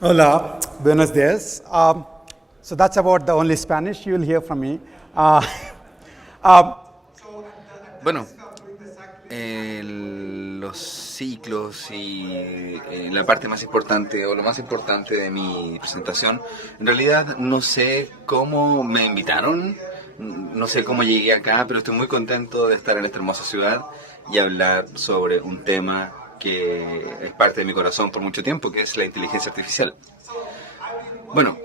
Hola, buenos días. So that's about the only Spanish you'll hear from me. Um, Bueno, los ciclos y la parte más importante o lo más importante de mi presentación, en realidad no sé cómo me invitaron, no sé cómo llegué acá, pero estoy muy contento de estar en esta hermosa ciudad y hablar sobre un tema que es parte de mi corazón por mucho tiempo, que es la inteligencia artificial. Bueno,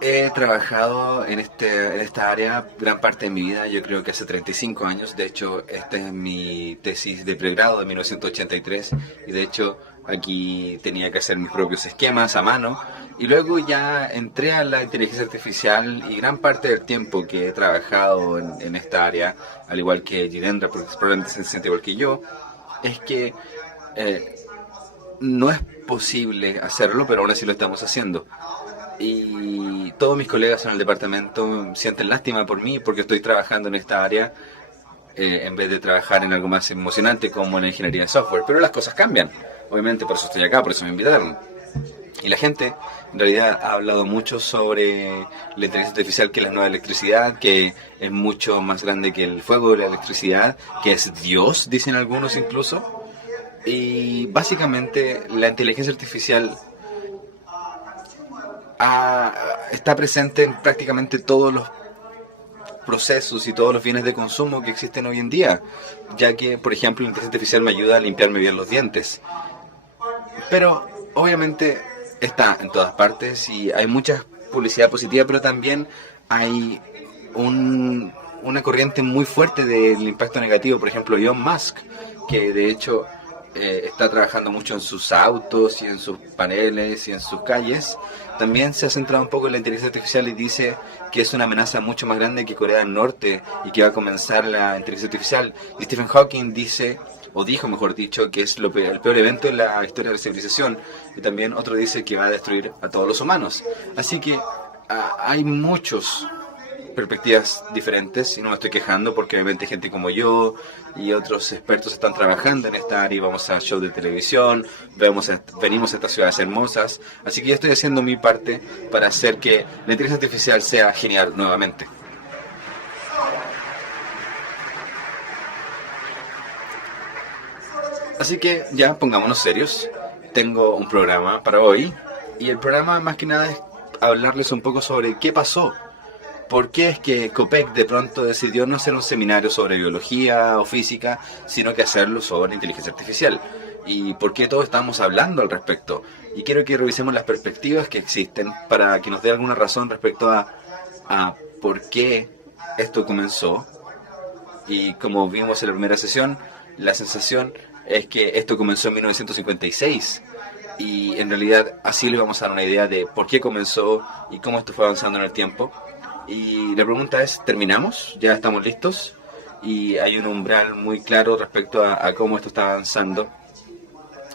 he trabajado en esta área gran parte de mi vida, yo creo que hace 35 años. De hecho, esta es mi tesis de pregrado de 1983 y de hecho aquí tenía que hacer mis propios esquemas a mano. Y luego ya entré a la inteligencia artificial y gran parte del tiempo que he trabajado en esta área, al igual que Jitendra, porque probablemente se siente igual que yo, es que eh, no es posible hacerlo, pero aún así lo estamos haciendo. Y todos mis colegas en el departamento sienten lástima por mí porque estoy trabajando en esta área en vez de trabajar en algo más emocionante como en la ingeniería de software. Pero las cosas cambian, obviamente, por eso estoy acá, por eso me invitaron. Y la gente en realidad ha hablado mucho sobre la inteligencia artificial, que es la nueva electricidad, que es mucho más grande que el fuego de la electricidad, que es Dios, dicen algunos incluso. Y básicamente la inteligencia artificial está presente en prácticamente todos los procesos y todos los bienes de consumo que existen hoy en día, ya que, por ejemplo, la inteligencia artificial me ayuda a limpiarme bien los dientes. Pero, obviamente, está en todas partes y hay mucha publicidad positiva, pero también hay una corriente muy fuerte del impacto negativo. Por ejemplo, Elon Musk, que de hecho está trabajando mucho en sus autos y en sus paneles y en sus calles, también se ha centrado un poco en la inteligencia artificial y dice que es una amenaza mucho más grande que Corea del Norte y que va a comenzar la inteligencia artificial. Y Stephen Hawking dice, o dijo mejor dicho, que es el peor evento en la historia de la civilización. Y también otro dice que va a destruir a todos los humanos. Así que hay muchos perspectivas diferentes y no me estoy quejando porque obviamente gente como yo y otros expertos están trabajando en esta área y vamos a shows de televisión, venimos a estas ciudades hermosas, así que yo estoy haciendo mi parte para hacer que la inteligencia artificial sea genial nuevamente. Así que ya pongámonos serios, tengo un programa para hoy y el programa más que nada es hablarles un poco sobre qué pasó. ¿Por qué es que COPEC de pronto decidió no hacer un seminario sobre biología o física, sino que hacerlo sobre inteligencia artificial? ¿Y por qué todos estamos hablando al respecto? Y quiero que revisemos las perspectivas que existen para que nos dé alguna razón respecto a por qué esto comenzó. Y como vimos en la primera sesión, la sensación es que esto comenzó en 1956 y en realidad así le vamos a dar una idea de por qué comenzó y cómo esto fue avanzando en el tiempo. Y la pregunta es, ¿terminamos? ¿Ya estamos listos? Y hay un umbral muy claro respecto a cómo esto está avanzando,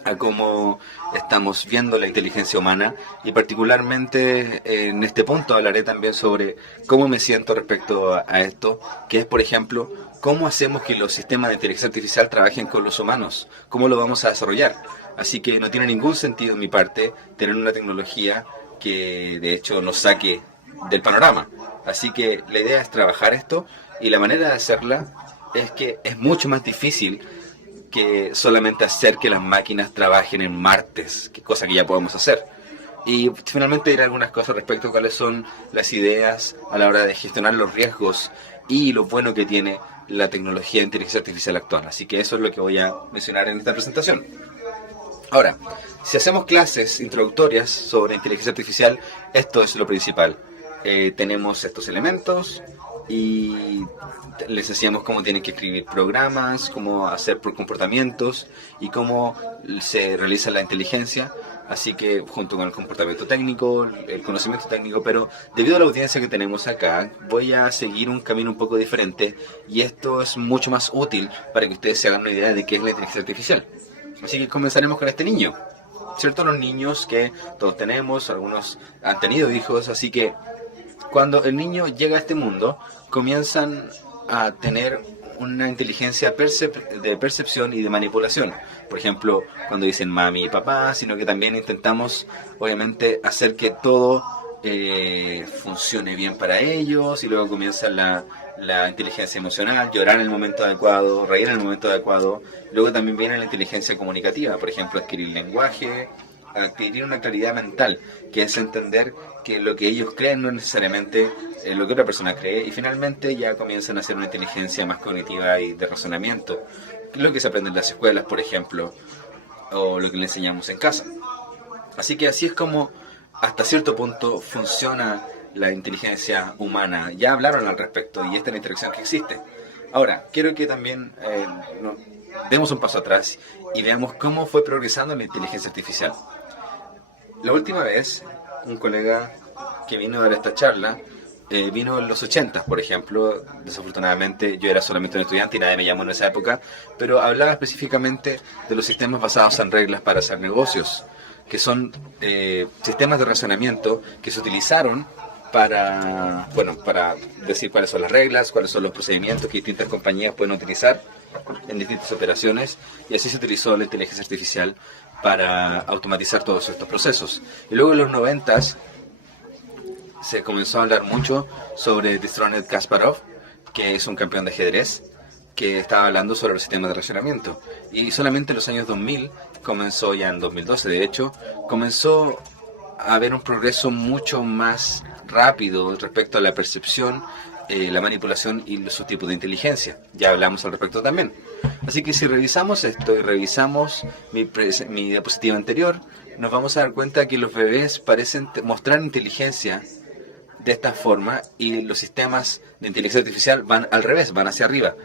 a cómo estamos viendo la inteligencia humana y particularmente en este punto hablaré también sobre cómo me siento respecto a esto, que es por ejemplo, cómo hacemos que los sistemas de inteligencia artificial trabajen con los humanos, cómo lo vamos a desarrollar. Así que no tiene ningún sentido en mi parte tener una tecnología que de hecho nos saque del panorama. Así que la idea es trabajar esto y la manera de hacerla es que es mucho más difícil que solamente hacer que las máquinas trabajen en martes, que cosa que ya podemos hacer. Y finalmente diré algunas cosas respecto a cuáles son las ideas a la hora de gestionar los riesgos y lo bueno que tiene la tecnología de inteligencia artificial actual. Así que eso es lo que voy a mencionar en esta presentación. Ahora, si hacemos clases introductorias sobre inteligencia artificial, esto es lo principal. Tenemos estos elementos y les enseñamos cómo tienen que escribir programas, cómo hacer comportamientos y cómo se realiza la inteligencia. Así que junto con el comportamiento técnico, el conocimiento técnico, pero debido a la audiencia que tenemos acá, voy a seguir un camino un poco diferente y esto es mucho más útil para que ustedes se hagan una idea de qué es la inteligencia artificial. Así que comenzaremos con este niño. ¿Cierto? Los niños que todos tenemos, algunos han tenido hijos, así que cuando el niño llega a este mundo, comienzan a tener una inteligencia de percepción y de manipulación. Por ejemplo, cuando dicen mami y papá, sino que también intentamos, obviamente, hacer que todo funcione bien para ellos, y luego comienza la inteligencia emocional, llorar en el momento adecuado, reír en el momento adecuado. Luego también viene la inteligencia comunicativa, por ejemplo, adquirir lenguaje, adquirir una claridad mental, que es entender que lo que ellos creen no es necesariamente lo que otra persona cree, y finalmente ya comienzan a hacer una inteligencia más cognitiva y de razonamiento, lo que se aprende en las escuelas, por ejemplo, o lo que le enseñamos en casa. Así que así es como hasta cierto punto funciona la inteligencia humana. Ya hablaron al respecto y esta es la interacción que existe. Ahora, quiero que también demos un paso atrás y veamos cómo fue progresando la inteligencia artificial. La última vez, un colega que vino a dar esta charla, vino en los 80, por ejemplo. Desafortunadamente yo era solamente un estudiante y nadie me llamó en esa época, pero hablaba específicamente de los sistemas basados en reglas para hacer negocios, que son sistemas de razonamiento que se utilizaron para decir cuáles son las reglas, cuáles son los procedimientos que distintas compañías pueden utilizar en distintas operaciones, y así se utilizó la inteligencia artificial para automatizar todos estos procesos. Y luego en los 90s se comenzó a hablar mucho sobre Dimitrov Kasparov, que es un campeón de ajedrez, que estaba hablando sobre los sistemas de racionamiento. Y solamente en los años 2000 comenzó, ya en 2012 de hecho, comenzó a haber un progreso mucho más rápido respecto a la percepción, la manipulación y sus tipos de inteligencia. Ya hablamos al respecto también. Así que si revisamos esto y revisamos mi diapositiva anterior, nos vamos a dar cuenta que los bebés parecen mostrar inteligencia de esta forma, y los sistemas de inteligencia artificial van al revés, van hacia arriba.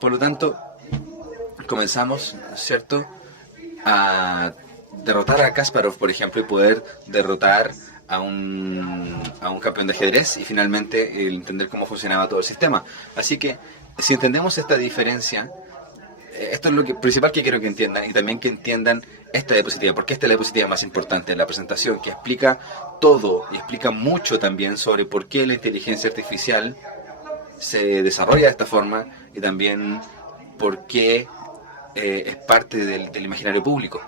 Por lo tanto, comenzamos, ¿cierto?, a derrotar a Kasparov, por ejemplo, y poder derrotar a un campeón de ajedrez, y finalmente entender cómo funcionaba todo el sistema. Así que, si entendemos esta diferencia, esto es lo principal que quiero que entiendan, y también que entiendan esta diapositiva, porque esta es la diapositiva más importante de la presentación, que explica todo y explica mucho también sobre por qué la inteligencia artificial se desarrolla de esta forma, y también por qué es parte del imaginario público.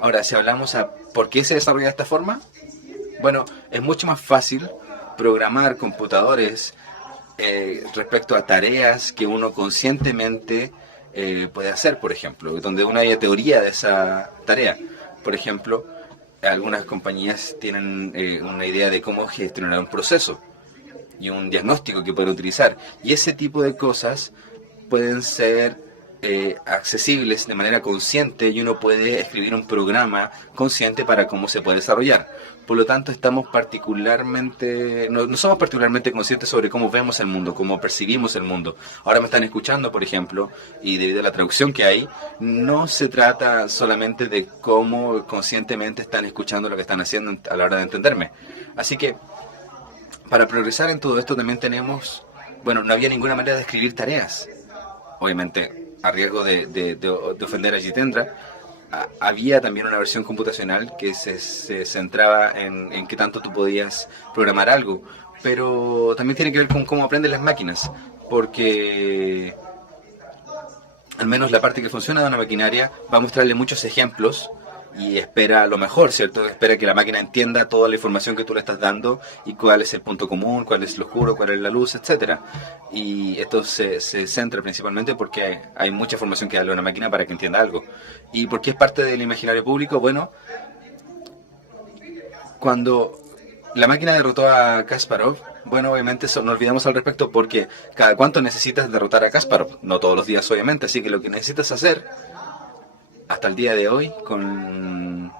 Ahora, si hablamos a por qué se desarrolla de esta forma, bueno, es mucho más fácil programar computadores respecto a tareas que uno conscientemente puede hacer, por ejemplo, donde uno haya teoría de esa tarea. Por ejemplo, algunas compañías tienen una idea de cómo gestionar un proceso y un diagnóstico que pueden utilizar, y ese tipo de cosas pueden ser accesibles de manera consciente, y uno puede escribir un programa consciente para cómo se puede desarrollar. Por lo tanto, no somos particularmente conscientes sobre cómo vemos el mundo, cómo percibimos el mundo. Ahora me están escuchando, por ejemplo, y debido a la traducción que hay, no se trata solamente de cómo conscientemente están escuchando lo que están haciendo a la hora de entenderme. Así que, para progresar en todo esto también no había ninguna manera de escribir tareas. Obviamente, a riesgo de ofender a Jitendra, había también una versión computacional que se centraba en qué tanto tú podías programar algo, pero también tiene que ver con cómo aprenden las máquinas, porque al menos la parte que funciona de una maquinaria va a mostrarle muchos ejemplos y espera lo mejor, ¿cierto? Espera que la máquina entienda toda la información que tú le estás dando y cuál es el punto común, cuál es lo oscuro, cuál es la luz, etcétera. Y esto se centra principalmente porque hay mucha información que darle a una máquina para que entienda algo. ¿Y por qué es parte del imaginario público? Bueno, cuando la máquina derrotó a Kasparov, bueno, obviamente no olvidamos al respecto, porque cada cuánto necesitas derrotar a Kasparov, no todos los días obviamente, así que lo que necesitas hacer hasta el día de hoy con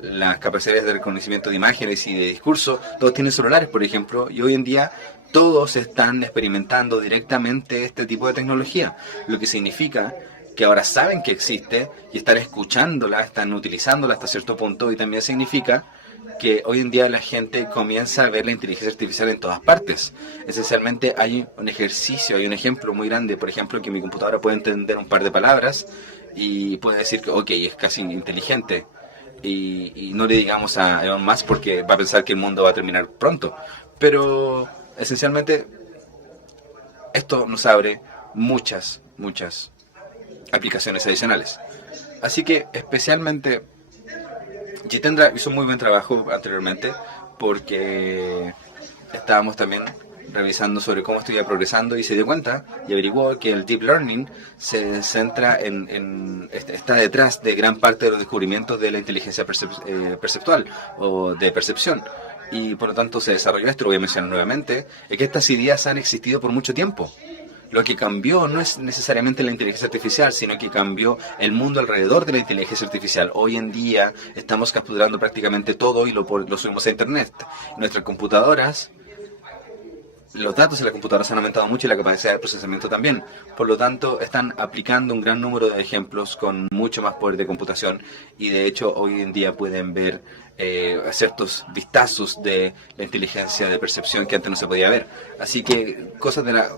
las capacidades de reconocimiento de imágenes y de discurso, todos tienen celulares, por ejemplo, y hoy en día todos están experimentando directamente este tipo de tecnología, lo que significa que ahora saben que existe y están escuchándola, están utilizándola hasta cierto punto, y también significa que hoy en día la gente comienza a ver la inteligencia artificial en todas partes. Esencialmente hay un ejercicio, hay un ejemplo muy grande, por ejemplo, que mi computadora puede entender un par de palabras y puede decir que ok, es casi inteligente, y no le digamos a Elon Musk porque va a pensar que el mundo va a terminar pronto, pero esencialmente esto nos abre muchas aplicaciones adicionales. Así que especialmente Jitendra hizo un muy buen trabajo anteriormente, porque estábamos también revisando sobre cómo estuviera progresando y se dio cuenta y averiguó que el Deep Learning se centra está detrás de gran parte de los descubrimientos de la inteligencia perceptual o de percepción. Y por lo tanto se desarrolló esto, lo voy a mencionar nuevamente, es que estas ideas han existido por mucho tiempo. Lo que cambió no es necesariamente la inteligencia artificial, sino que cambió el mundo alrededor de la inteligencia artificial. Hoy en día estamos capturando prácticamente todo y lo subimos a Internet. Nuestras computadoras, los datos en las computadoras han aumentado mucho y la capacidad de procesamiento también. Por lo tanto, están aplicando un gran número de ejemplos con mucho más poder de computación y de hecho hoy en día pueden ver ciertos vistazos de la inteligencia de percepción que antes no se podía ver. Así que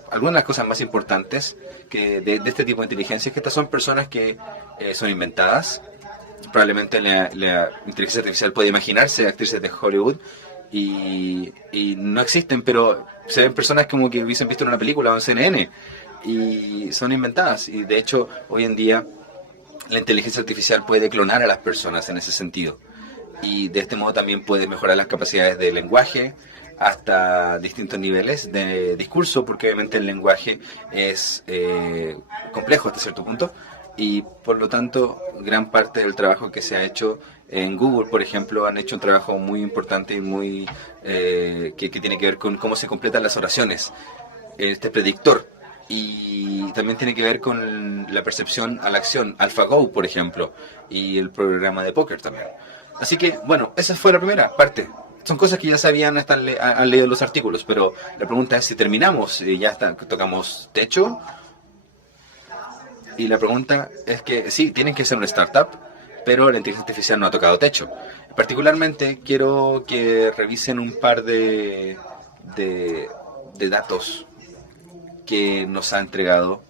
algunas de las cosas más importantes de este tipo de inteligencia es que estas son personas que son inventadas. Probablemente la inteligencia artificial puede imaginarse actrices de Hollywood y no existen, pero se ven personas como que hubiesen visto en una película o en CNN y son inventadas. Y de hecho hoy en día la inteligencia artificial puede clonar a las personas en ese sentido, y de este modo también puede mejorar las capacidades de lenguaje hasta distintos niveles de discurso, porque obviamente el lenguaje es complejo hasta cierto punto, y por lo tanto gran parte del trabajo que se ha hecho en Google, por ejemplo, han hecho un trabajo muy importante y muy que tiene que ver con cómo se completan las oraciones, este predictor. Y también tiene que ver con la percepción a la acción, AlphaGo, por ejemplo, y el programa de póker también. Así que, bueno, esa fue la primera parte. Son cosas que ya sabían, han leído los artículos, pero la pregunta es si terminamos y ya tocamos techo. Y la pregunta es que sí, tienen que ser una startup, pero la inteligencia artificial no ha tocado techo. Particularmente quiero que revisen un par de datos que nos ha entregado,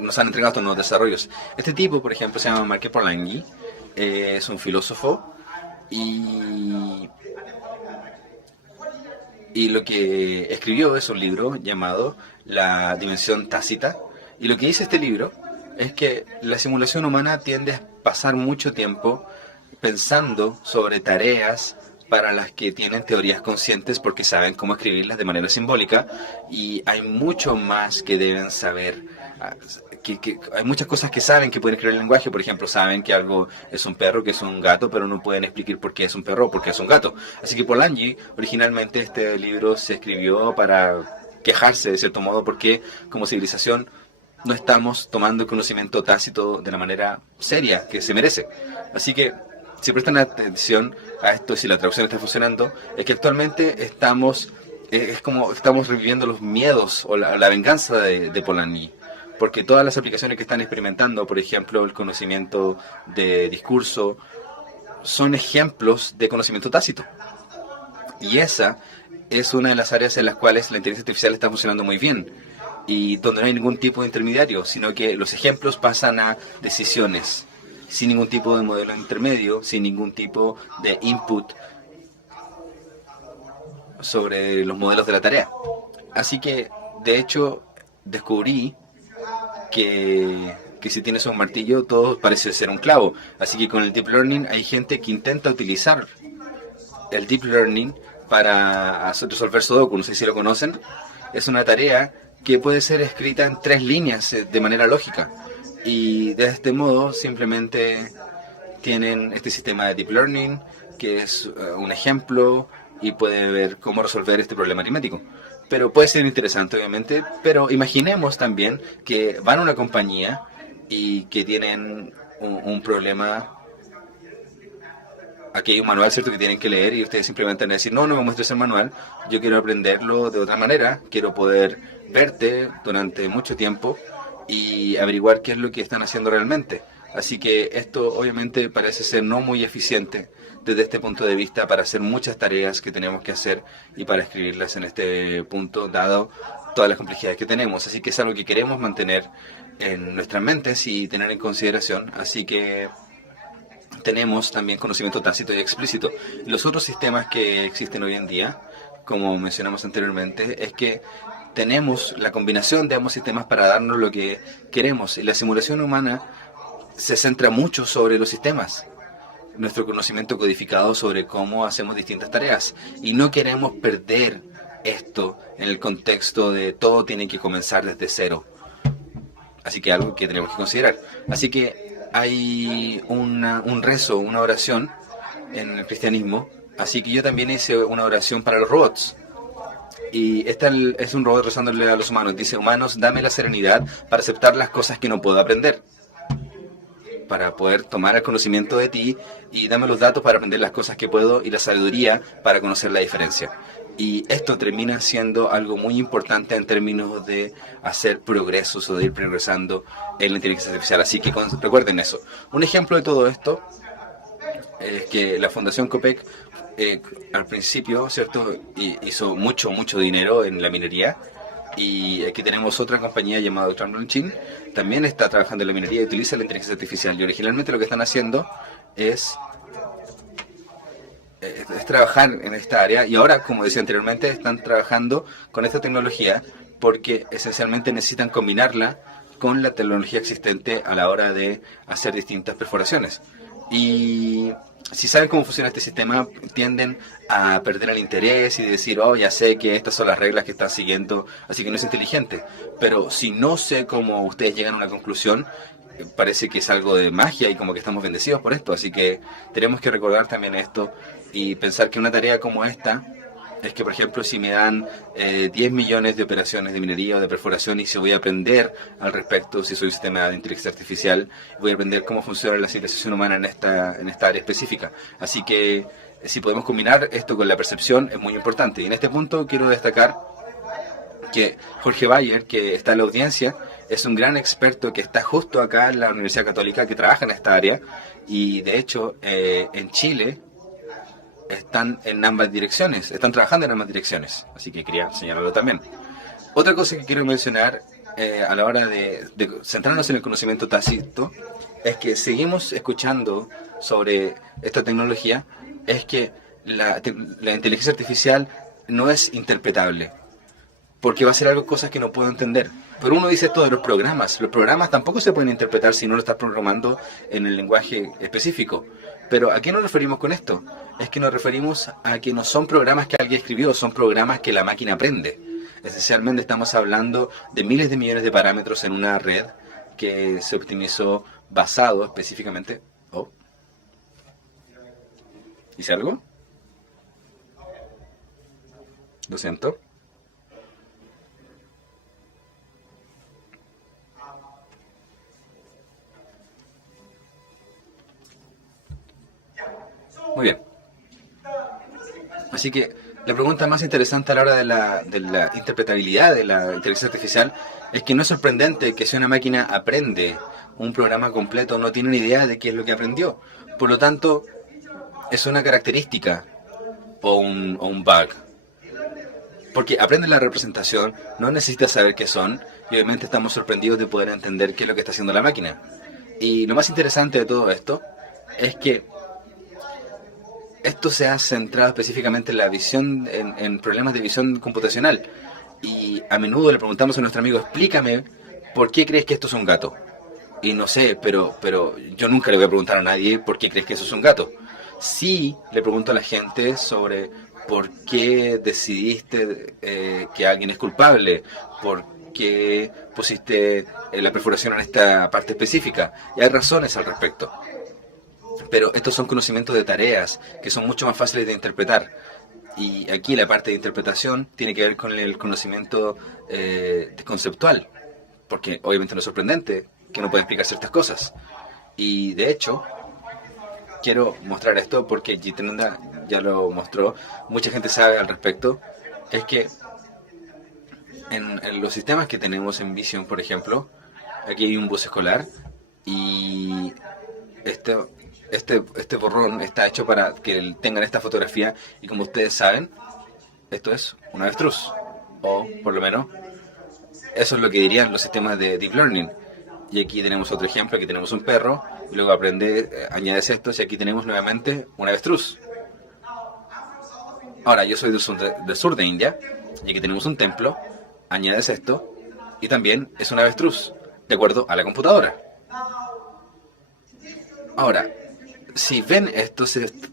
nos han entregado estos nuevos desarrollos. Este tipo, por ejemplo, se llama Mark Polanyi, es un filósofo y lo que escribió es un libro llamado La Dimensión Tácita, y lo que dice este libro es que la simulación humana tiende a pasar mucho tiempo pensando sobre tareas para las que tienen teorías conscientes porque saben cómo escribirlas de manera simbólica, y hay mucho más que deben saber. Que hay muchas cosas que saben que pueden escribir el lenguaje. Por ejemplo, saben que algo es un perro, que es un gato, pero no pueden explicar por qué es un perro o por qué es un gato. Así que Polanyi, originalmente este libro se escribió para quejarse de cierto modo porque como civilización no estamos tomando el conocimiento tácito de la manera seria que se merece. Así que si prestan atención a esto, si la traducción está funcionando, es que actualmente estamos reviviendo los miedos o la venganza de Polanyi. Porque todas las aplicaciones que están experimentando, por ejemplo, el conocimiento de discurso, son ejemplos de conocimiento tácito. Y esa es una de las áreas en las cuales la inteligencia artificial está funcionando muy bien, y donde no hay ningún tipo de intermediario, sino que los ejemplos pasan a decisiones, sin ningún tipo de modelo intermedio, sin ningún tipo de input sobre los modelos de la tarea. Así que, de hecho, descubrí que si tienes un martillo todo parece ser un clavo. Así que con el Deep Learning hay gente que intenta utilizar el Deep Learning para resolver Sudoku. No sé si lo conocen. Es una tarea que puede ser escrita en 3 líneas de manera lógica. Y de este modo simplemente tienen este sistema de Deep Learning, que es un ejemplo, y puede ver cómo resolver este problema aritmético. Pero puede ser interesante, obviamente, pero imaginemos también que van a una compañía y que tienen un problema. Aquí hay un manual, ¿cierto?, que tienen que leer, y ustedes simplemente van a decir, no me muestres el manual, yo quiero aprenderlo de otra manera, quiero poder verte durante mucho tiempo y averiguar qué es lo que están haciendo realmente. Así que esto obviamente parece ser no muy eficiente desde este punto de vista para hacer muchas tareas que tenemos que hacer y para escribirlas en este punto, dado todas las complejidades que tenemos. Así que es algo que queremos mantener en nuestras mentes y tener en consideración. Así que tenemos también conocimiento tácito y explícito. Los otros sistemas que existen hoy en día, como mencionamos anteriormente, es que tenemos la combinación de ambos sistemas para darnos lo que queremos. Y la simulación humana se centra mucho sobre los sistemas, nuestro conocimiento codificado sobre cómo hacemos distintas tareas. Y no queremos perder esto en el contexto de todo tiene que comenzar desde cero. Así que algo que tenemos que considerar. Así que hay un rezo, una oración en el cristianismo. Así que yo también hice una oración para los robots. Y esta es un robot rezándole a los humanos. Dice: humanos, dame la serenidad para aceptar las cosas que no puedo aprender, para poder tomar el conocimiento de ti, y dame los datos para aprender las cosas que puedo y la sabiduría para conocer la diferencia. Y esto termina siendo algo muy importante en términos de hacer progresos o de ir progresando en la inteligencia artificial. Así que recuerden eso. Un ejemplo de todo esto es que la Fundación Copec al principio, ¿cierto?, hizo mucho dinero en la minería. Y aquí tenemos otra compañía llamada Chin, también está trabajando en la minería y utiliza la inteligencia artificial. Y originalmente lo que están haciendo es trabajar en esta área, y ahora, como decía anteriormente, están trabajando con esta tecnología porque esencialmente necesitan combinarla con la tecnología existente a la hora de hacer distintas perforaciones. Y si saben cómo funciona este sistema, tienden a perder el interés y decir: oh, ya sé que estas son las reglas que están siguiendo, así que no es inteligente. Pero si no sé cómo ustedes llegan a una conclusión, parece que es algo de magia y como que estamos bendecidos por esto. Así que tenemos que recordar también esto y pensar que una tarea como esta es que, por ejemplo, si me dan 10 millones de operaciones de minería o de perforación, y si voy a aprender al respecto, si soy un sistema de inteligencia artificial, voy a aprender cómo funciona la civilización humana en esta área específica. Así que si podemos combinar esto con la percepción, es muy importante. Y en este punto quiero destacar que Jorge Bayer, que está en la audiencia, es un gran experto que está justo acá en la Universidad Católica, que trabaja en esta área, y de hecho en Chile están en ambas direcciones, están trabajando en ambas direcciones, así que quería señalarlo también. Otra cosa que quiero mencionar a la hora de centrarnos en el conocimiento tácito es que seguimos escuchando sobre esta tecnología, es que la inteligencia artificial no es interpretable, porque va a ser algo, cosas que no puedo entender. Pero uno dice esto de los programas tampoco se pueden interpretar si no lo estás programando en el lenguaje específico. Pero ¿a qué nos referimos con esto? Es que nos referimos a que no son programas que alguien escribió, son programas que la máquina aprende. Esencialmente estamos hablando de miles de millones de parámetros en una red que se optimizó basado específicamente... Oh. ¿Hice algo? Lo siento. Muy bien. Así que la pregunta más interesante a la hora de la interpretabilidad de la inteligencia artificial es que no es sorprendente que si una máquina aprende un programa completo, no tiene ni idea de qué es lo que aprendió. Por lo tanto, es una característica o un bug. Porque aprende la representación, no necesita saber qué son, y obviamente estamos sorprendidos de poder entender qué es lo que está haciendo la máquina. Y lo más interesante de todo esto es que esto se ha centrado específicamente en la visión, en problemas de visión computacional. Y a menudo le preguntamos a nuestro amigo: explícame, ¿por qué crees que esto es un gato? Y no sé, pero yo nunca le voy a preguntar a nadie por qué crees que eso es un gato. Sí le pregunto a la gente sobre por qué decidiste que alguien es culpable, por qué pusiste la perforación en esta parte específica. Y hay razones al respecto. Pero estos son conocimientos de tareas que son mucho más fáciles de interpretar. Y aquí la parte de interpretación tiene que ver con el conocimiento conceptual. Porque obviamente no es sorprendente que no pueda explicar ciertas cosas. Y de hecho, quiero mostrar esto porque Jitendra ya lo mostró. Mucha gente sabe al respecto. Es que en los sistemas que tenemos en Vision, por ejemplo, aquí hay un bus escolar. Y este borrón está hecho para que tengan esta fotografía, y como ustedes saben, esto es un avestruz, o por lo menos eso es lo que dirían los sistemas de Deep Learning. Y aquí tenemos otro ejemplo, aquí tenemos un perro, y luego añades esto, y aquí tenemos nuevamente un avestruz. Ahora, yo soy del sur de India, y aquí tenemos un templo, añades esto y también es un avestruz, de acuerdo a la computadora. Ahora, si ven esto,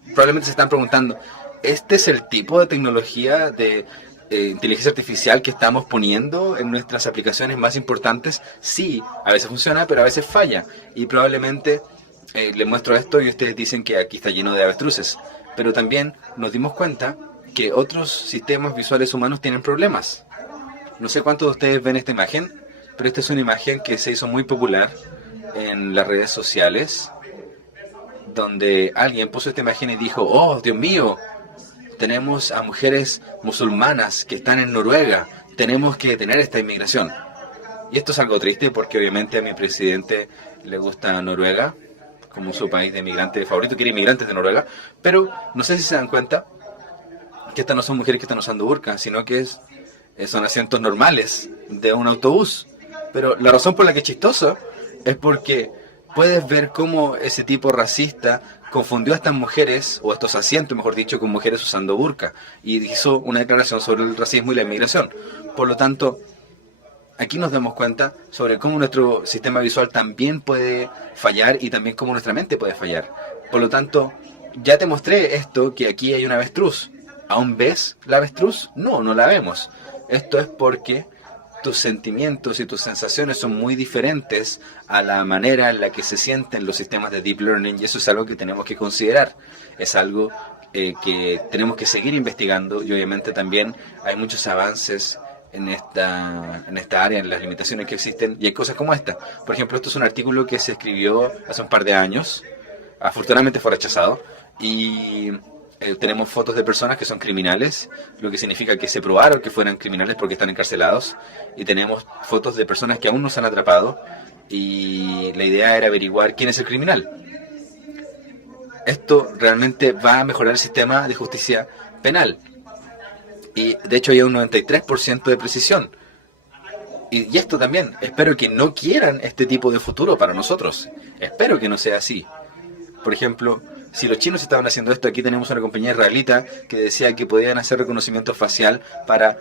probablemente se están preguntando, ¿este es el tipo de tecnología de inteligencia artificial que estamos poniendo en nuestras aplicaciones más importantes? Sí, a veces funciona, pero a veces falla. Y probablemente les muestro esto y ustedes dicen que aquí está lleno de avestruces. Pero también nos dimos cuenta que otros sistemas visuales humanos tienen problemas. No sé cuántos de ustedes ven esta imagen, pero esta es una imagen que se hizo muy popular en las redes sociales, donde alguien puso esta imagen y dijo, oh, Dios mío, tenemos a mujeres musulmanas que están en Noruega, tenemos que detener esta inmigración. Y esto es algo triste porque obviamente a mi presidente le gusta Noruega como su país de inmigrante favorito, quiere inmigrantes de Noruega, pero no sé si se dan cuenta que estas no son mujeres que están usando burka, sino que son asientos normales de un autobús. Pero la razón por la que es chistoso es porque puedes ver cómo ese tipo racista confundió a estas mujeres, o a estos asientos, mejor dicho, con mujeres usando burka, y hizo una declaración sobre el racismo y la inmigración. Por lo tanto, aquí nos damos cuenta sobre cómo nuestro sistema visual también puede fallar y también cómo nuestra mente puede fallar. Por lo tanto, ya te mostré esto, que aquí hay una avestruz. ¿Aún ves la avestruz? No, no la vemos. Esto es porque tus sentimientos y tus sensaciones son muy diferentes a la manera en la que se sienten los sistemas de Deep Learning, y eso es algo que tenemos que considerar. Es algo que tenemos que seguir investigando, y obviamente también hay muchos avances en esta área, en las limitaciones que existen, y hay cosas como esta. Por ejemplo, esto es un artículo que se escribió hace un par de años, afortunadamente fue rechazado, y tenemos fotos de personas que son criminales, lo que significa que se probaron que fueran criminales porque están encarcelados, y tenemos fotos de personas que aún no se han atrapado, y la idea era averiguar quién es el criminal. Esto realmente va a mejorar el sistema de justicia penal, y de hecho hay un 93% de precisión. Y esto también, espero que no quieran este tipo de futuro para nosotros. Espero que no sea así. Por ejemplo, si los chinos estaban haciendo esto, aquí tenemos una compañía israelita que decía que podían hacer reconocimiento facial para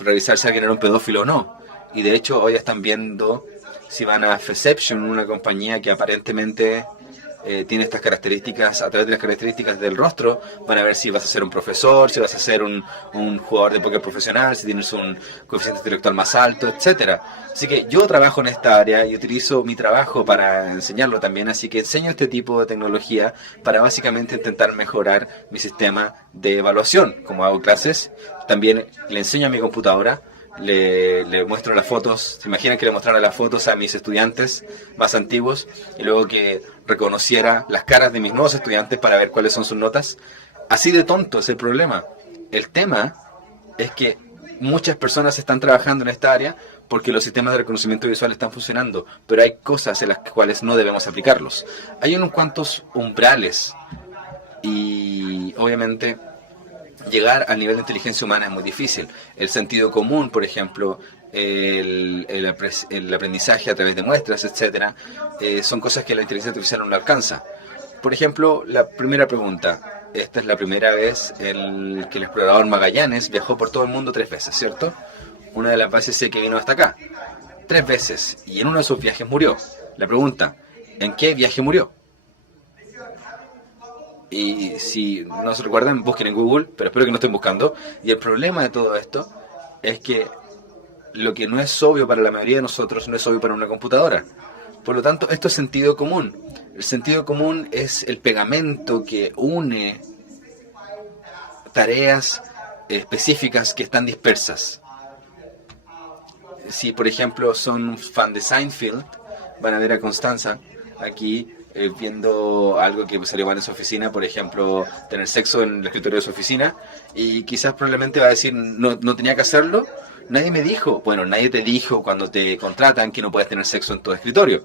revisar si alguien era un pedófilo o no. Y de hecho hoy están viendo si van a Perception, una compañía que aparentemente tiene estas características, a través de las características del rostro, van a ver si vas a ser un profesor, si vas a ser un jugador de póker profesional, si tienes un coeficiente intelectual más alto, etcétera. Así que yo trabajo en esta área y utilizo mi trabajo para enseñarlo también, así que enseño este tipo de tecnología para básicamente intentar mejorar mi sistema de evaluación. Como hago clases, también le enseño a mi computadora, le muestro las fotos. ¿Se imaginan que le mostrara las fotos a mis estudiantes más antiguos y luego que reconociera las caras de mis nuevos estudiantes para ver cuáles son sus notas? Así de tonto es el problema. El tema es que muchas personas están trabajando en esta área porque los sistemas de reconocimiento visual están funcionando, pero hay cosas en las cuales no debemos aplicarlos. Hay unos cuantos umbrales y obviamente llegar al nivel de inteligencia humana es muy difícil. El sentido común, por ejemplo, el aprendizaje a través de muestras, etcétera, son cosas que la inteligencia artificial no alcanza. Por ejemplo, la primera pregunta. Esta es la primera vez que el explorador Magallanes viajó por todo el mundo 3 veces, ¿cierto? Una de las bases sé que vino hasta acá. 3 veces. Y en uno de sus viajes murió. La pregunta, ¿en qué viaje murió? Y si no se recuerdan, busquen en Google, pero espero que no estén buscando. Y el problema de todo esto es que lo que no es obvio para la mayoría de nosotros no es obvio para una computadora. Por lo tanto, esto es sentido común. El sentido común es el pegamento que une tareas específicas que están dispersas. Si, por ejemplo, son un fan de Seinfeld, van a ver a Constanza aquí viendo algo que salió mal en su oficina, por ejemplo, tener sexo en el escritorio de su oficina, y quizás probablemente va a decir, no tenía que hacerlo, nadie me dijo. Bueno, nadie te dijo cuando te contratan que no puedes tener sexo en tu escritorio,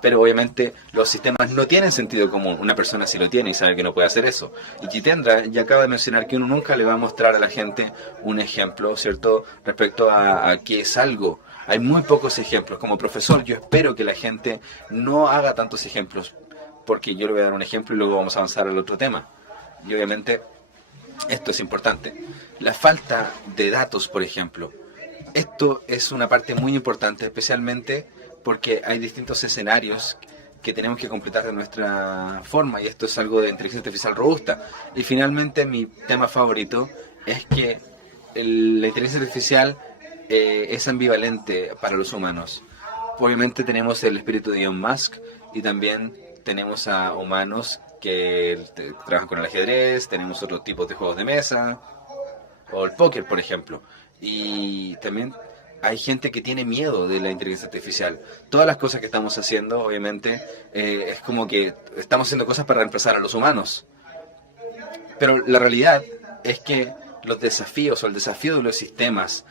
pero obviamente los sistemas no tienen sentido común. Una persona sí lo tiene y sabe que no puede hacer eso. Y Jitendra ya acaba de mencionar que uno nunca le va a mostrar a la gente un ejemplo, ¿cierto?, respecto a qué es algo. Hay muy pocos ejemplos. Como profesor, yo espero que la gente no haga tantos ejemplos, porque yo le voy a dar un ejemplo y luego vamos a avanzar al otro tema. Y obviamente esto es importante. La falta de datos, por ejemplo. esto es una parte muy importante, especialmente porque hay distintos escenarios que tenemos que completar de nuestra forma, y esto es algo de inteligencia artificial robusta. Y finalmente mi tema favorito es que la inteligencia artificial es ambivalente para los humanos. Obviamente tenemos el espíritu de Elon Musk y también tenemos a humanos que trabajan con el ajedrez, tenemos otros tipos de juegos de mesa, o el póker, por ejemplo. Y también hay gente que tiene miedo de la inteligencia artificial. Todas las cosas que estamos haciendo, obviamente, es como que estamos haciendo cosas para reemplazar a los humanos. Pero la realidad es que los desafíos o el desafío de los sistemas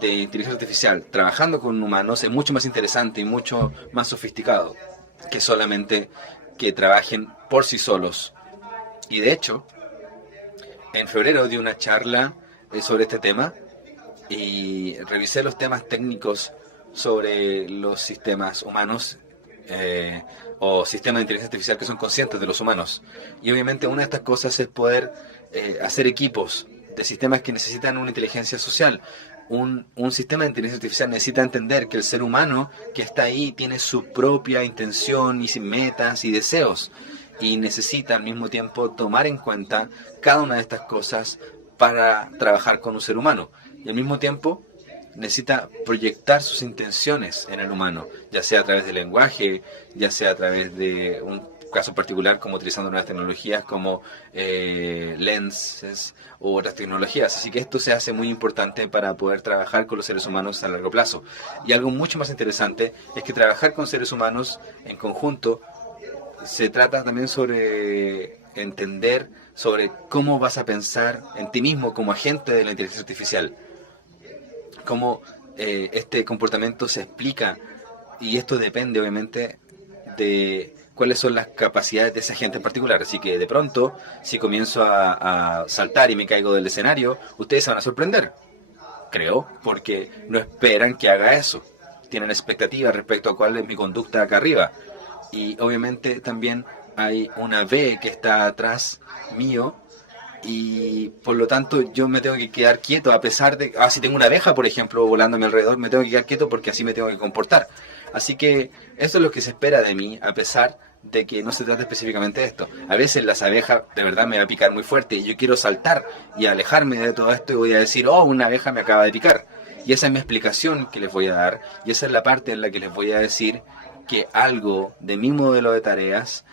de inteligencia artificial trabajando con humanos es mucho más interesante y mucho más sofisticado que solamente que trabajen por sí solos. Y de hecho, en febrero di una charla sobre este tema y revisé los temas técnicos sobre los sistemas humanos o sistemas de inteligencia artificial que son conscientes de los humanos. Y obviamente una de estas cosas es poder hacer equipos de sistemas que necesitan una inteligencia social. Un sistema de inteligencia artificial necesita entender que el ser humano que está ahí tiene su propia intención y metas y deseos, y necesita al mismo tiempo tomar en cuenta cada una de estas cosas para trabajar con un ser humano, y al mismo tiempo necesita proyectar sus intenciones en el humano, ya sea a través del lenguaje, ya sea a través de un caso particular como utilizando nuevas tecnologías como lenses u otras tecnologías. Así que esto se hace muy importante para poder trabajar con los seres humanos a largo plazo. Y algo mucho más interesante es que trabajar con seres humanos en conjunto se trata también sobre entender sobre cómo vas a pensar en ti mismo como agente de la inteligencia artificial, cómo este comportamiento se explica, y esto depende obviamente de cuáles son las capacidades de ese agente en particular. Así que de pronto, si comienzo a saltar y me caigo del escenario, ustedes se van a sorprender, creo, porque no esperan que haga eso. Tienen expectativas respecto a cuál es mi conducta acá arriba. Y obviamente también hay una B que está atrás mío, y por lo tanto yo me tengo que quedar quieto a pesar de... si tengo una abeja, por ejemplo, volando a mi alrededor, me tengo que quedar quieto porque así me tengo que comportar. Así que eso es lo que se espera de mí, a pesar de que no se trata específicamente de esto. A veces las abejas de verdad me va a picar muy fuerte y yo quiero saltar y alejarme de todo esto y voy a decir, oh, una abeja me acaba de picar. Y esa es mi explicación que les voy a dar, y esa es la parte en la que les voy a decir que algo de mi modelo de tareas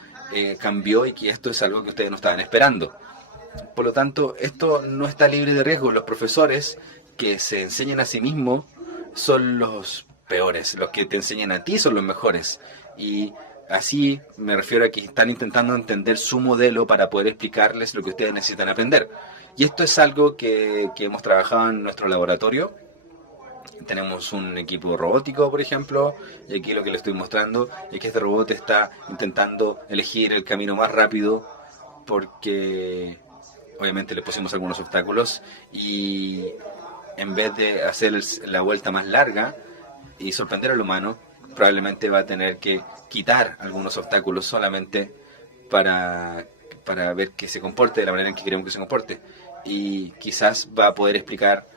cambió, y que esto es algo que ustedes no estaban esperando. Por lo tanto, esto no está libre de riesgo. Los profesores que se enseñan a sí mismos son los peores. Los que te enseñan a ti son los mejores. Y así me refiero a que están intentando entender su modelo para poder explicarles lo que ustedes necesitan aprender. Y esto es algo que hemos trabajado en nuestro laboratorio. Tenemos un equipo robótico, por ejemplo, y aquí lo que les estoy mostrando es que este robot está intentando elegir el camino más rápido, porque obviamente le pusimos algunos obstáculos, y en vez de hacer la vuelta más larga y sorprender al humano, probablemente va a tener que quitar algunos obstáculos solamente para ver que se comporte de la manera en que queremos que se comporte, y quizás va a poder explicar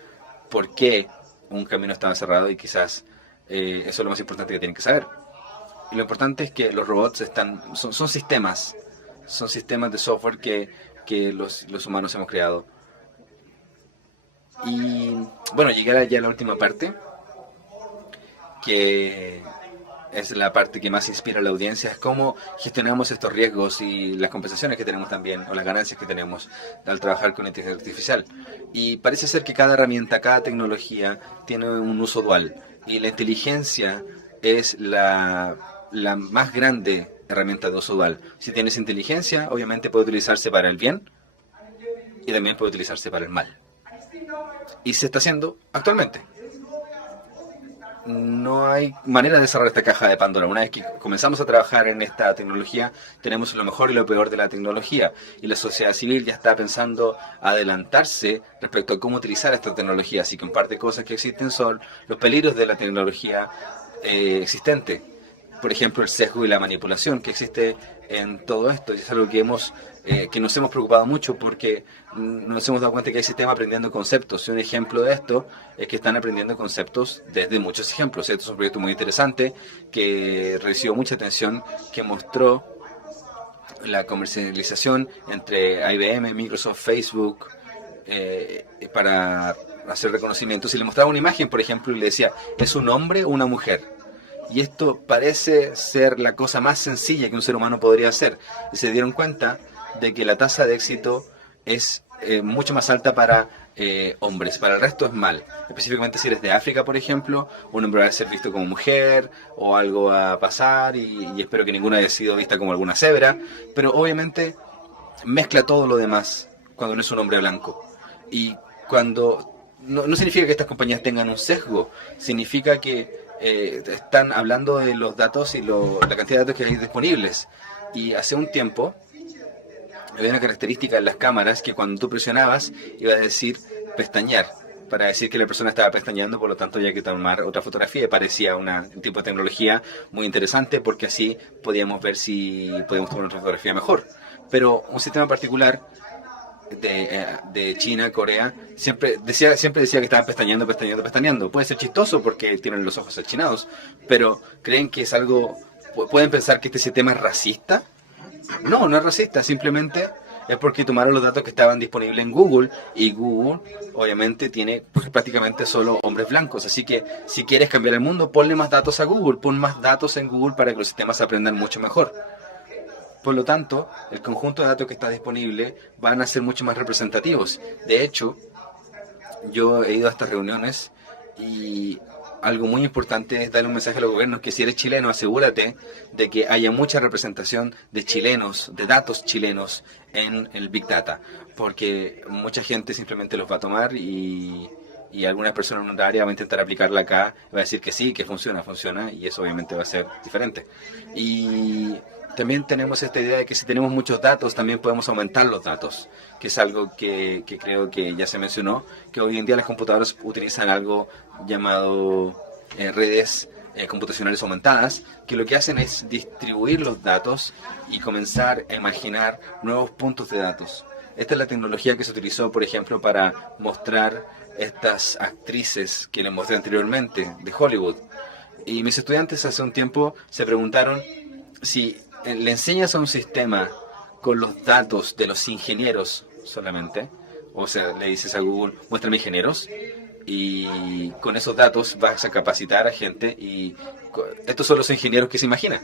por qué un camino estaba cerrado, y quizás eso es lo más importante que tienen que saber. Y lo importante es que los robots son sistemas de software que los humanos hemos creado. Y bueno, llegar ya a la última parte, que es la parte que más inspira a la audiencia, es cómo gestionamos estos riesgos y las compensaciones que tenemos también, o las ganancias que tenemos al trabajar con inteligencia artificial. Y parece ser que cada herramienta, cada tecnología tiene un uso dual, y la inteligencia es la más grande herramienta de uso dual. Si tienes inteligencia, obviamente puede utilizarse para el bien y también puede utilizarse para el mal. Y se está haciendo actualmente. No hay manera de cerrar esta caja de Pandora. Una vez que comenzamos a trabajar en esta tecnología, tenemos lo mejor y lo peor de la tecnología. Y la sociedad civil ya está pensando adelantarse respecto a cómo utilizar esta tecnología. Así que un par de cosas que existen son los peligros de la tecnología existente. por ejemplo, el sesgo y la manipulación que existe en todo esto. Y es algo que nos hemos preocupado mucho porque nos hemos dado cuenta que hay sistemas aprendiendo conceptos. Y un ejemplo de esto es que están aprendiendo conceptos desde muchos ejemplos. Esto es un proyecto muy interesante que recibió mucha atención, que mostró la comercialización entre IBM, Microsoft, Facebook, para hacer reconocimientos. Y le mostraba una imagen, por ejemplo, y le decía, ¿es un hombre o una mujer? Y esto parece ser la cosa más sencilla que un ser humano podría hacer. Y se dieron cuenta de que la tasa de éxito es mucho más alta para hombres. Para el resto es mal. Específicamente si eres de África, por ejemplo, un hombre va a ser visto como mujer o algo va a pasar y espero que ninguna haya sido vista como alguna cebra. Pero obviamente mezcla todo lo demás cuando no es un hombre blanco. Y cuando... No significa que estas compañías tengan un sesgo. Significa que están hablando de los datos y la cantidad de datos que hay disponibles. Y hace un tiempo había una característica en las cámaras que cuando tú presionabas iba a decir pestañear, para decir que la persona estaba pestañeando, por lo tanto había que tomar otra fotografía. Y parecía un tipo de tecnología muy interesante porque así podíamos ver si podíamos tomar otra fotografía mejor. Pero un sistema particular de China, Corea, siempre decía que estaban pestañeando. Puede ser chistoso porque tienen los ojos achinados, pero ¿creen que es algo... ¿Pueden pensar que este sistema es racista? No, no es racista, simplemente es porque tomaron los datos que estaban disponibles en Google, y Google obviamente tiene prácticamente solo hombres blancos. Así que si quieres cambiar el mundo, ponle más datos a Google, pon más datos en Google para que los sistemas aprendan mucho mejor. Por lo tanto, el conjunto de datos que está disponible van a ser mucho más representativos. De hecho, yo he ido a estas reuniones y algo muy importante es darle un mensaje a los gobiernos que si eres chileno, asegúrate de que haya mucha representación de chilenos, de datos chilenos en el Big Data. Porque mucha gente simplemente los va a tomar y alguna persona en un área va a intentar aplicarla acá, va a decir que sí, que funciona, y eso obviamente va a ser diferente. Y... también tenemos esta idea de que si tenemos muchos datos, también podemos aumentar los datos, que es algo que creo que ya se mencionó, que hoy en día las computadoras utilizan algo llamado redes computacionales aumentadas, que lo que hacen es distribuir los datos y comenzar a imaginar nuevos puntos de datos. Esta es la tecnología que se utilizó, por ejemplo, para mostrar estas actrices que les mostré anteriormente, de Hollywood. Y mis estudiantes hace un tiempo se preguntaron si le enseñas a un sistema con los datos de los ingenieros solamente, o sea, le dices a Google, muéstrame ingenieros, y con esos datos vas a capacitar a gente, y estos son los ingenieros que se imaginan.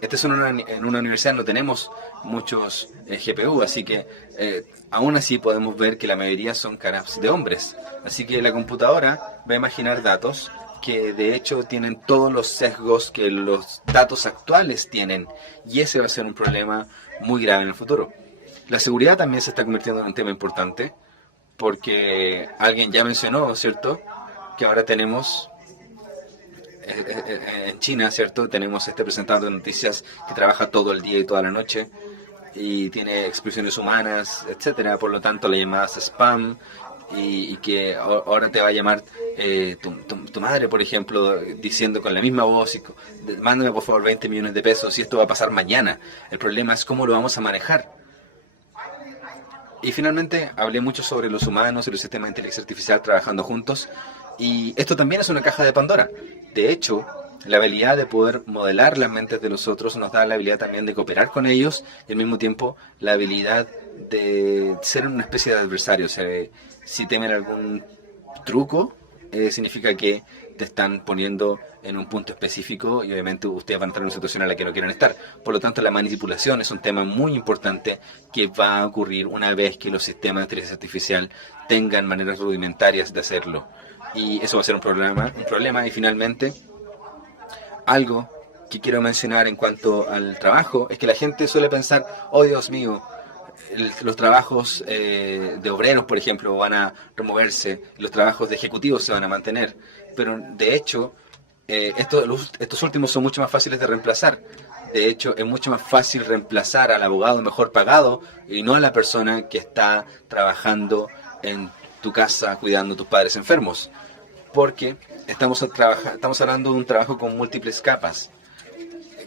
Esta es en una universidad, no tenemos muchos GPU, así que aún así podemos ver que la mayoría son caras de hombres. Así que la computadora va a imaginar datos que de hecho tienen todos los sesgos que los datos actuales tienen, y ese va a ser un problema muy grave en el futuro. La seguridad también se está convirtiendo en un tema importante, porque alguien ya mencionó, ¿cierto?, que ahora tenemos en China, ¿cierto?, tenemos este presentador de noticias que trabaja todo el día y toda la noche y tiene expresiones humanas, etcétera. Por lo tanto, le llamadas spam, y que ahora te va a llamar tu madre, por ejemplo, diciendo con la misma voz, mándame por favor 20 millones de pesos, y esto va a pasar mañana. El problema es cómo lo vamos a manejar. Y finalmente hablé mucho sobre los humanos y los sistemas de inteligencia artificial trabajando juntos, y esto también es una caja de Pandora. De hecho, la habilidad de poder modelar las mentes de los otros nos da la habilidad también de cooperar con ellos, y al mismo tiempo la habilidad de ser una especie de adversario. O sea, si temen algún truco, significa que te están poniendo en un punto específico, y obviamente ustedes van a estar en una situación en la que no quieren estar. Por lo tanto, la manipulación es un tema muy importante que va a ocurrir una vez que los sistemas de inteligencia artificial tengan maneras rudimentarias de hacerlo. Y eso va a ser un problema. Y finalmente, algo que quiero mencionar en cuanto al trabajo es que la gente suele pensar, oh Dios mío, los trabajos de obreros, por ejemplo, van a removerse, los trabajos de ejecutivos se van a mantener, pero de hecho estos últimos son mucho más fáciles de reemplazar. De hecho, es mucho más fácil reemplazar al abogado mejor pagado y no a la persona que está trabajando en tu casa cuidando a tus padres enfermos, porque estamos hablando de un trabajo con múltiples capas.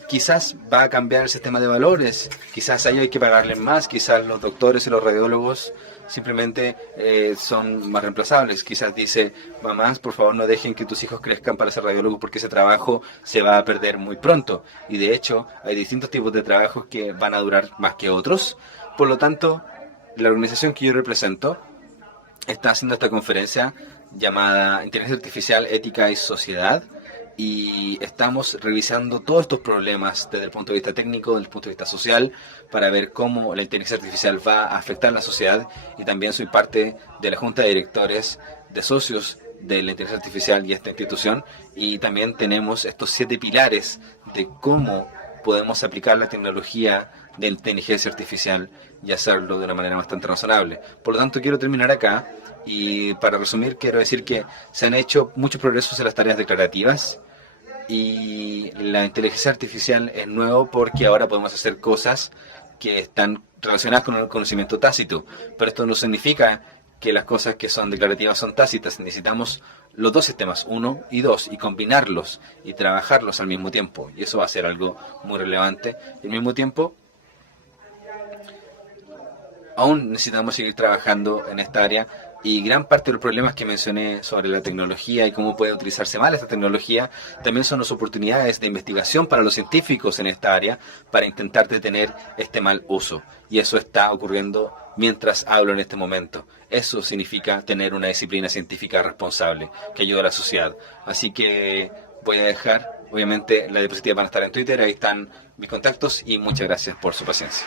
Quizás va a cambiar el sistema de valores, quizás a ellos hay que pagarles más, quizás los doctores y los radiólogos simplemente son más reemplazables. Quizás dice, mamás, por favor no dejen que tus hijos crezcan para ser radiólogos porque ese trabajo se va a perder muy pronto. Y de hecho, hay distintos tipos de trabajos que van a durar más que otros. Por lo tanto, la organización que yo represento está haciendo esta conferencia llamada Inteligencia Artificial, Ética y Sociedad, y estamos revisando todos estos problemas desde el punto de vista técnico, desde el punto de vista social, para ver cómo la inteligencia artificial va a afectar la sociedad. Y también soy parte de la junta de directores, de socios de la inteligencia artificial y esta institución, y también tenemos estos 7 pilares de cómo podemos aplicar la tecnología de inteligencia artificial y hacerlo de una manera bastante razonable. Por lo tanto, quiero terminar acá y para resumir quiero decir que se han hecho muchos progresos en las tareas declarativas y la inteligencia artificial es nuevo porque ahora podemos hacer cosas que están relacionadas con el conocimiento tácito, pero esto no significa que las cosas que son declarativas son tácitas. Necesitamos los dos sistemas, 1 y 2, y combinarlos y trabajarlos al mismo tiempo, y eso va a ser algo muy relevante. Al mismo tiempo, aún necesitamos seguir trabajando en esta área, y gran parte de los problemas que mencioné sobre la tecnología y cómo puede utilizarse mal esta tecnología también son las oportunidades de investigación para los científicos en esta área para intentar detener este mal uso. Y eso está ocurriendo mientras hablo en este momento. Eso significa tener una disciplina científica responsable que ayuda a la sociedad. Así que voy a dejar, obviamente, las diapositivas van a estar en Twitter, ahí están mis contactos y muchas gracias por su paciencia.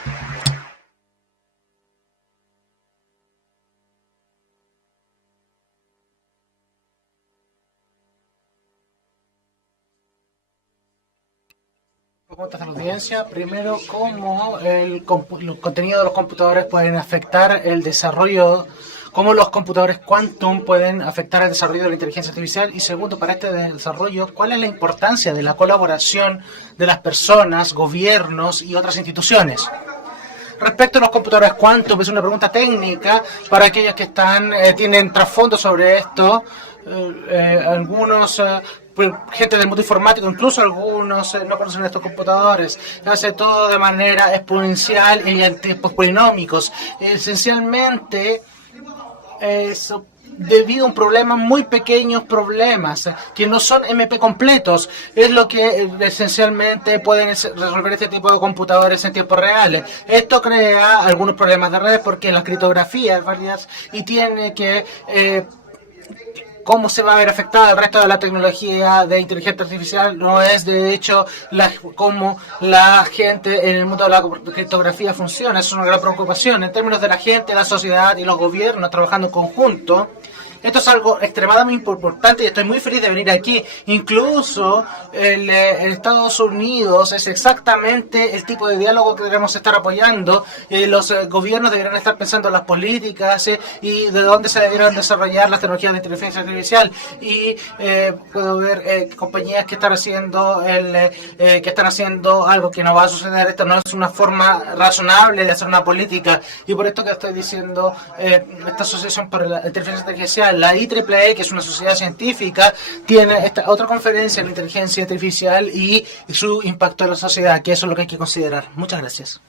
Preguntas de la audiencia. Primero, ¿cómo el contenido de los computadores pueden afectar el desarrollo, cómo los computadores quantum pueden afectar el desarrollo de la inteligencia artificial? Y segundo, para este desarrollo, ¿cuál es la importancia de la colaboración de las personas, gobiernos y otras instituciones? Respecto a los computadores quantum, es una pregunta técnica para aquellos que tienen trasfondo sobre esto. Algunos gente del mundo informático, incluso algunos no conocen estos computadores. Se hace todo de manera exponencial y en tiempos polinómicos. Esencialmente, eso debido a un problema, muy pequeños problemas, que no son MP completos, es lo que esencialmente pueden resolver este tipo de computadores en tiempos reales. Esto crea algunos problemas de red porque la criptografía es varias y tiene que cómo se va a ver afectada el resto de la tecnología de inteligencia artificial no es de hecho cómo la gente en el mundo de la criptografía funciona. Eso es una gran preocupación en términos de la gente, la sociedad y los gobiernos trabajando en conjunto. Esto es algo extremadamente importante y estoy muy feliz de venir aquí. Incluso en Estados Unidos es exactamente el tipo de diálogo que debemos estar apoyando. Los gobiernos deberían estar pensando en las políticas y de dónde se deberían desarrollar las tecnologías de inteligencia artificial. Y puedo ver compañías que están haciendo algo que no va a suceder. Esto no es una forma razonable de hacer una política. Y por esto que estoy diciendo, esta Asociación para la Inteligencia Artificial, la IEEE, que es una sociedad científica, tiene esta otra conferencia en la inteligencia artificial y su impacto en la sociedad, que eso es lo que hay que considerar. Muchas gracias.